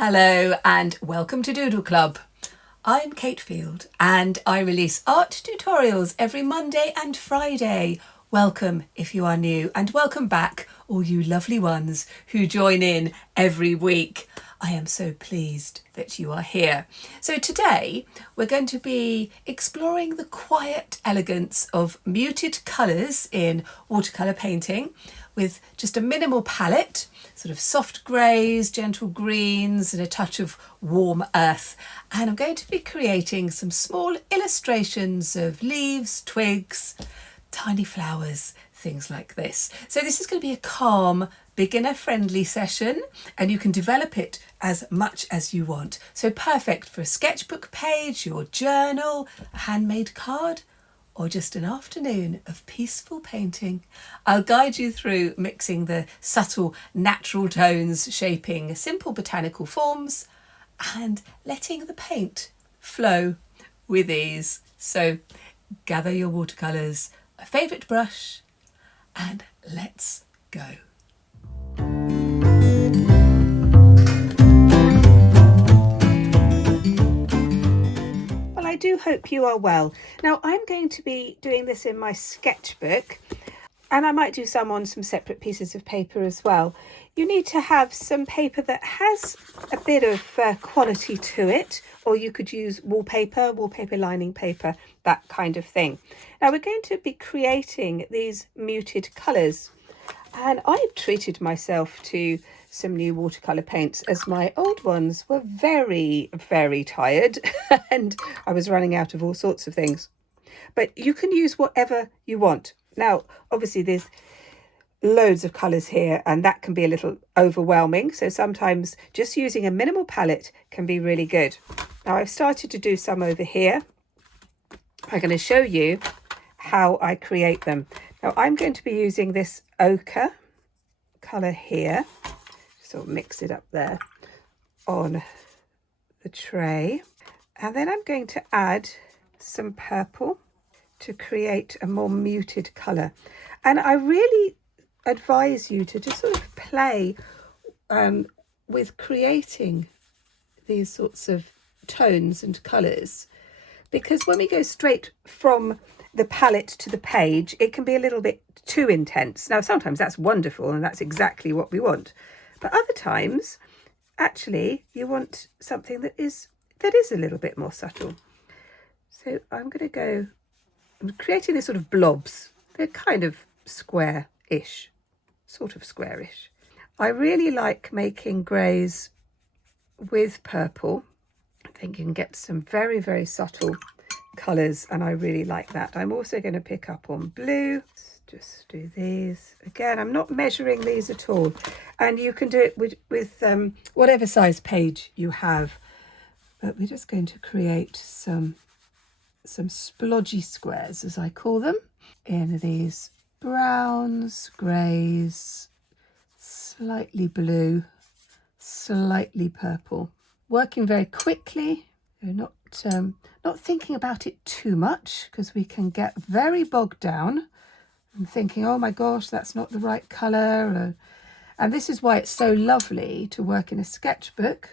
Hello and welcome to Doodle Club. I'm Kate Field and I release art tutorials every Monday and Friday. Welcome if you are new, and welcome back all you lovely ones who join in every week. I am so pleased that you are here. So today we're going to be exploring the quiet elegance of muted colours in watercolour painting with just a minimal palette, sort of soft greys, gentle greens and a touch of warm earth. And I'm going to be creating some small illustrations of leaves, twigs, tiny flowers, things like this. So this is going to be a calm, beginner-friendly session, and you can develop it as much as you want. So perfect for a sketchbook page, your journal, a handmade card, or just an afternoon of peaceful painting. I'll guide you through mixing the subtle natural tones, shaping simple botanical forms, and letting the paint flow with ease. So gather your watercolours, a favourite brush, and let's go. Well, I do hope you are well. Now, I'm going to be doing this in my sketchbook, and I might do some on some separate pieces of paper as well. You need to have some paper that has a bit of quality to it, or you could use wallpaper lining paper, that kind of thing. Now we're going to be creating these muted colours, and I've treated myself to some new watercolour paints as my old ones were very, very tired and I was running out of all sorts of things. But you can use whatever you want. Now, obviously there's loads of colours here and that can be a little overwhelming. So sometimes just using a minimal palette can be really good. Now I've started to do some over here. I'm going to show you how I create them. Now I'm going to be using this ochre colour here. So mix it up there on the tray. And then I'm going to add some purple to create a more muted colour. And I really advise you to just sort of play with creating these sorts of tones and colours, because when we go straight from the palette to the page, it can be a little bit too intense. Now, sometimes that's wonderful and that's exactly what we want. But other times, actually, you want something that is a little bit more subtle. So I'm creating this sort of blobs. They're kind of square-ish, sort of squarish. I really like making greys with purple. I think you can get some very, very subtle colours, and I really like that. I'm also going to pick up on blue. Just do these. Again, I'm not measuring these at all. And you can do it with whatever size page you have. But we're just going to create some splodgy squares, as I call them, in these browns, greys, slightly blue, slightly purple. Working very quickly, not thinking about it too much, because we can get very bogged down and thinking, oh my gosh, that's not the right colour. And this is why it's so lovely to work in a sketchbook,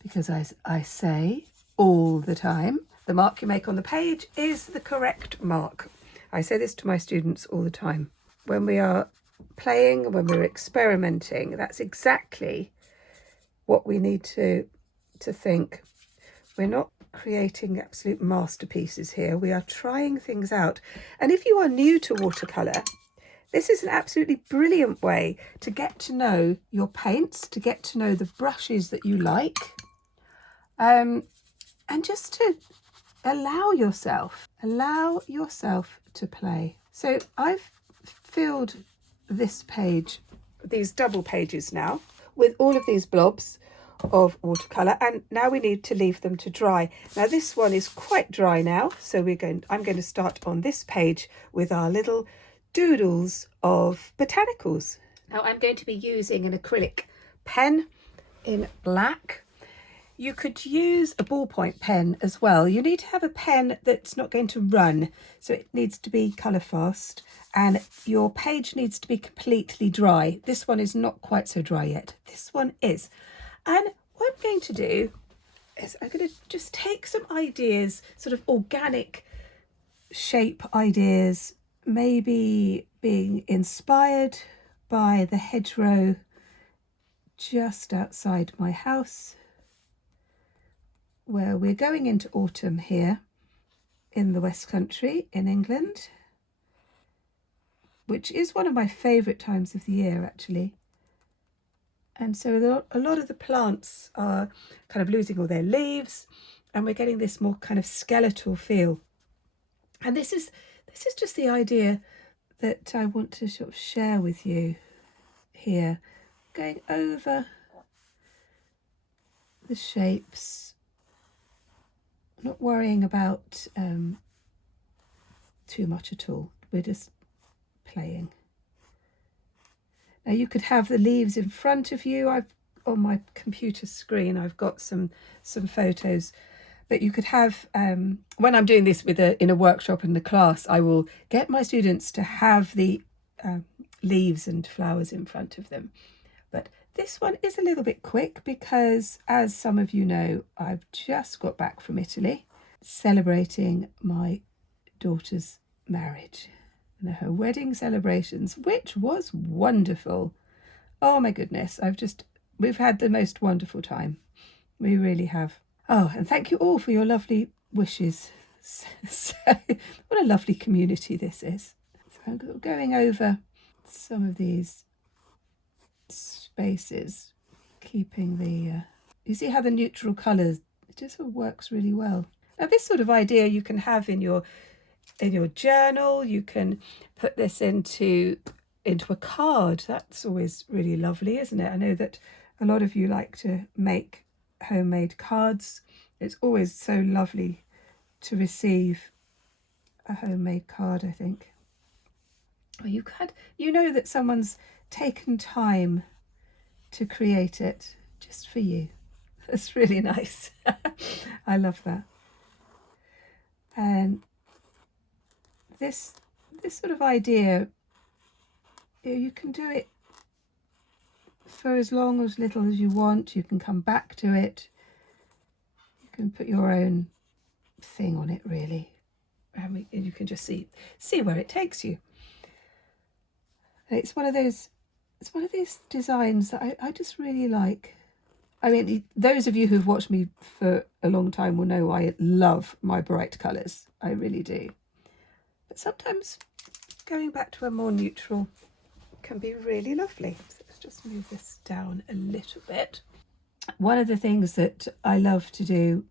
because I say all the time, the mark you make on the page is the correct mark. I say this to my students all the time. When we are playing, when we're experimenting, that's exactly what we need to think. We're not creating absolute masterpieces here. We are trying things out. And if you are new to watercolour, this is an absolutely brilliant way to get to know your paints, to get to know the brushes that you like, and just to allow yourself to play. So I've filled this page, these double pages now, with all of these blobs of watercolour, and now we need to leave them to dry. Now this one is quite dry now, so I'm going to start on this page with our little doodles of botanicals. Now I'm going to be using an acrylic pen in black. You could use a ballpoint pen as well. You need to have a pen that's not going to run, so it needs to be colour fast, and your page needs to be completely dry. This one is not quite so dry yet. This one is. And what I'm going to do is I'm going to just take some ideas, sort of organic shape ideas, maybe being inspired by the hedgerow just outside my house, where we're going into autumn here in the West Country in England, which is one of my favourite times of the year actually. And so a lot of the plants are kind of losing all their leaves, and we're getting this more kind of skeletal feel. And this is just the idea that I want to sort of share with you here, going over the shapes, not worrying about too much at all. We're just playing. Now you could have the leaves in front of you. On my computer screen I've got some photos, but you could have when I'm doing this in a workshop in the class, I will get my students to have the leaves and flowers in front of them. But this one is a little bit quick because, as some of you know, I've just got back from Italy celebrating my daughter's marriage and her wedding celebrations, which was wonderful. Oh my goodness, we've had the most wonderful time. We really have. Oh, and thank you all for your lovely wishes. So, what a lovely community this is. So I'm going over some of these spaces, keeping the you see how the neutral colours, it just sort of works really well. Now this sort of idea you can have in your journal. You can put this into a card. That's always really lovely, isn't it? I know that a lot of you like to make homemade cards. It's always so lovely to receive a homemade card, I think. Well, you know that someone's taken time to create it just for you. That's really nice. I love that. And this sort of idea, you can do it for as long or as little as you want. You can come back to it. You can put your own thing on it, really. And you can just see where it takes you. And it's one of these designs that I just really like. I mean, those of you who've watched me for a long time will know I love my bright colours. I really do. But sometimes going back to a more neutral can be really lovely. So let's just move this down a little bit. One of the things that I love to do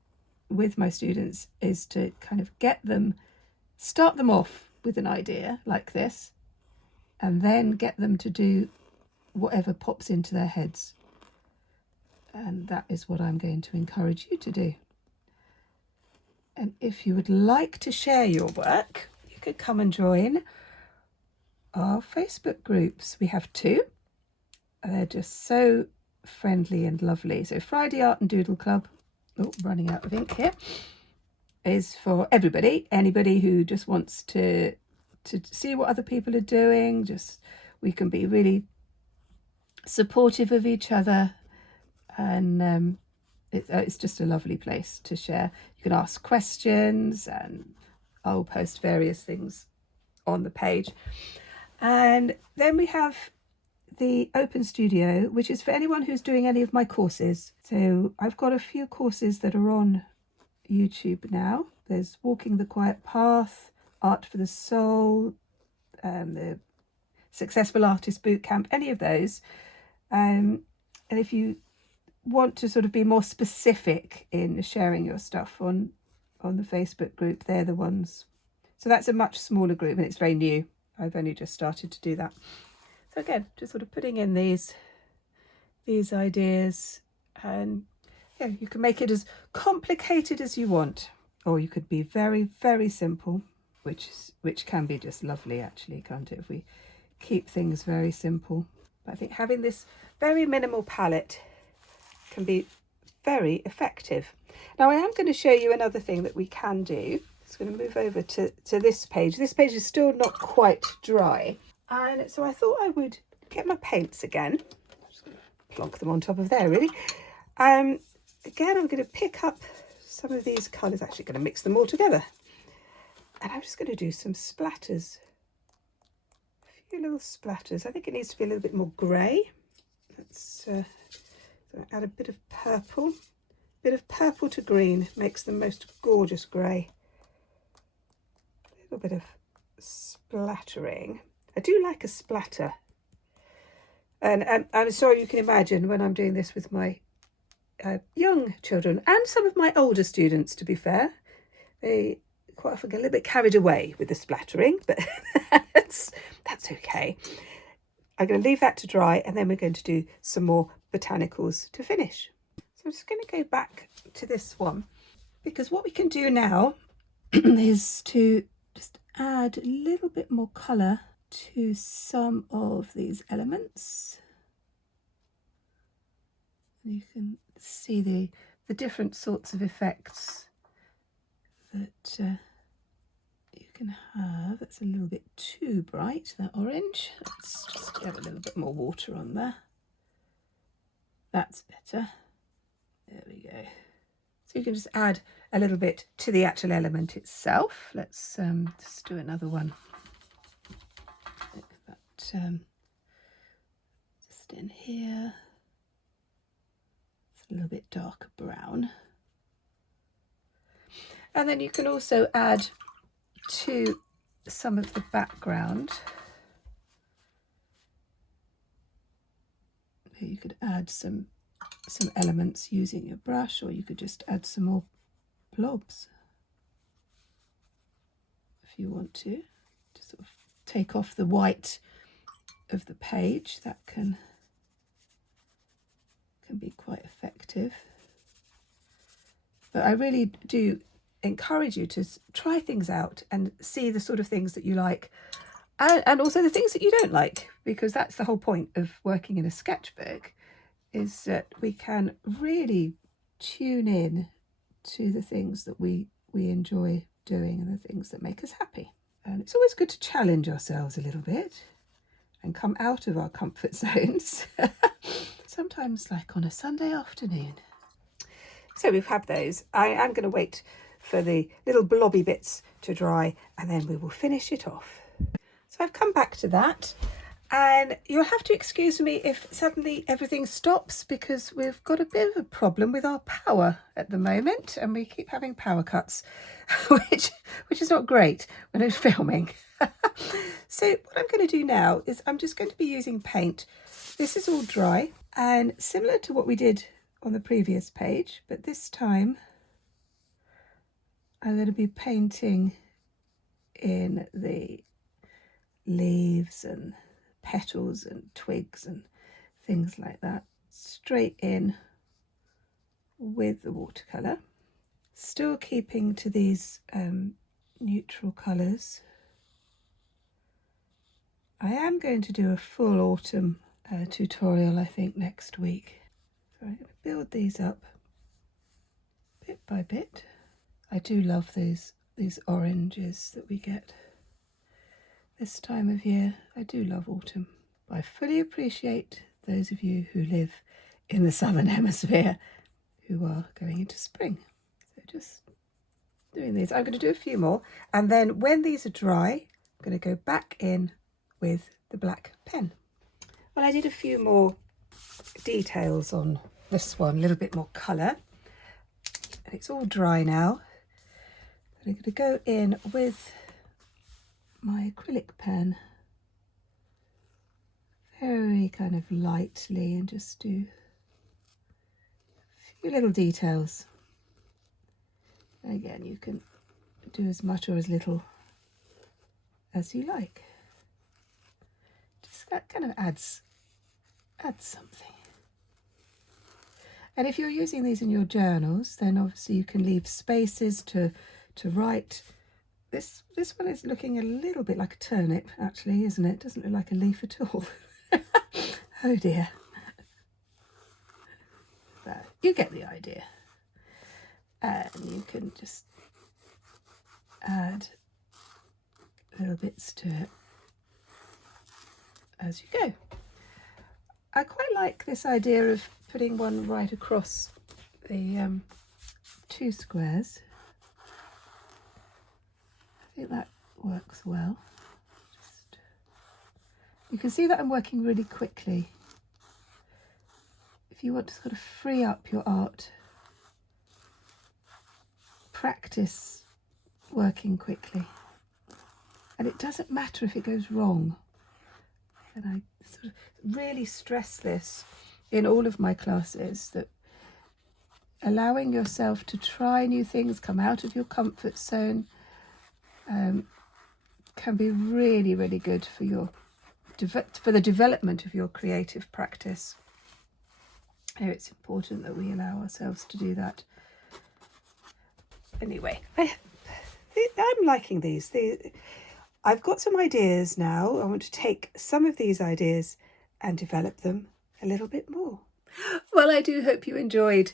with my students is to kind of start them off with an idea like this, and then get them to do whatever pops into their heads. And that is what I'm going to encourage you to do. And if you would like to share your work, you could come and join our Facebook groups. We have 2. They're just so friendly and lovely. So Friday Art and Doodle Club, running out of ink here, is for everybody. Anybody who just wants to see what other people are doing. We can be really supportive of each other, and it's just a lovely place to share. You can ask questions, and I'll post various things on the page. And then we have the Open Studio, which is for anyone who's doing any of my courses. So I've got a few courses that are on YouTube now. There's Walking the Quiet Path, Art for the Soul, the Successful Artist Bootcamp, any of those. And if you want to sort of be more specific in sharing your stuff on the Facebook group, they're the ones. So that's a much smaller group, and it's very new. I've only just started to do that. So again, just sort of putting in these ideas, and yeah, you can make it as complicated as you want, or you could be very, very simple, which can be just lovely actually, can't it, if we keep things very simple. But I think having this very minimal palette can be very effective. Now I am going to show you another thing that we can do. It's going to move over to this page. This page is still not quite dry, and so I thought I would get my paints again. I'm just going to plonk them on top of there really, Again, I'm going to pick up some of these colours, actually going to mix them all together. And I'm just going to do some splatters. A few little splatters. I think it needs to be a little bit more grey. Let's add a bit of purple. A bit of purple to green makes the most gorgeous grey. A little bit of splattering. I do like a splatter. And I'm sorry, you can imagine when I'm doing this with my young children and some of my older students, to be fair, they quite often get a little bit carried away with the splattering, but that's okay. I'm going to leave that to dry, and then we're going to do some more botanicals to finish. So I'm just going to go back to this one, because what we can do now is to just add a little bit more colour to some of these elements. You can see the different sorts of effects that you can have. It's a little bit too bright, that orange. Let's just get a little bit more water on there. That's better. There we go. So you can just add a little bit to the actual element itself. Let's just do another one. Like that, just in here. It's a little bit darker brown. And then you can also add to some of the background. You could add some elements using your brush, or you could just add some more blobs if you want to sort of take off the white of the page. That can be quite effective. But I really do encourage you to try things out and see the sort of things that you like, and also the things that you don't like, because that's the whole point of working in a sketchbook, is that we can really tune in to the things that we enjoy doing and the things that make us happy. And it's always good to challenge ourselves a little bit and come out of our comfort zones. Sometimes like on a Sunday afternoon. So we've had those. I am going to wait for the little blobby bits to dry, and then we will finish it off. So I've come back to that, and you'll have to excuse me if suddenly everything stops, because we've got a bit of a problem with our power at the moment, and we keep having power cuts, which is not great when I'm filming. So what I'm going to do now is I'm just going to be using paint. This is all dry and similar to what we did on the previous page, but this time I'm going to be painting in the leaves and petals and twigs and things like that, straight in with the watercolour, still keeping to these neutral colours. I am going to do a full autumn tutorial, I think, next week. So I'm going to build these up bit by bit. I do love these oranges that we get this time of year. I do love autumn. I fully appreciate those of you who live in the southern hemisphere who are going into spring. So just doing these. I'm going to do a few more, and then when these are dry, I'm going to go back in with the black pen. Well, I did a few more details on this one, a little bit more colour, and it's all dry now. I'm going to go in with my acrylic pen very kind of lightly and just do a few little details. Again, you can do as much or as little as you like. Just that kind of adds something. And if you're using these in your journals, then obviously you can leave spaces to write. This one is looking a little bit like a turnip, actually, isn't it? It doesn't look like a leaf at all. Oh dear. But you get the idea. And you can just add little bits to it as you go. I quite like this idea of putting one right across the 2 squares. I think that works well. You can see that I'm working really quickly. If you want to sort of free up your art, practice working quickly. And it doesn't matter if it goes wrong. And I sort of really stress this in all of my classes, that allowing yourself to try new things, come out of your comfort zone, can be really, really good for the development of your creative practice. It's important that we allow ourselves to do that. Anyway, I'm liking these. I've got some ideas now. I want to take some of these ideas and develop them a little bit more. Well, I do hope you enjoyed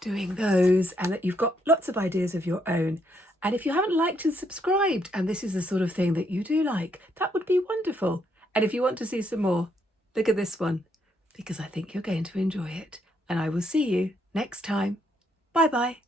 doing those and that you've got lots of ideas of your own. And if you haven't liked and subscribed, and this is the sort of thing that you do like, that would be wonderful. And if you want to see some more, look at this one, because I think you're going to enjoy it. And I will see you next time. Bye bye.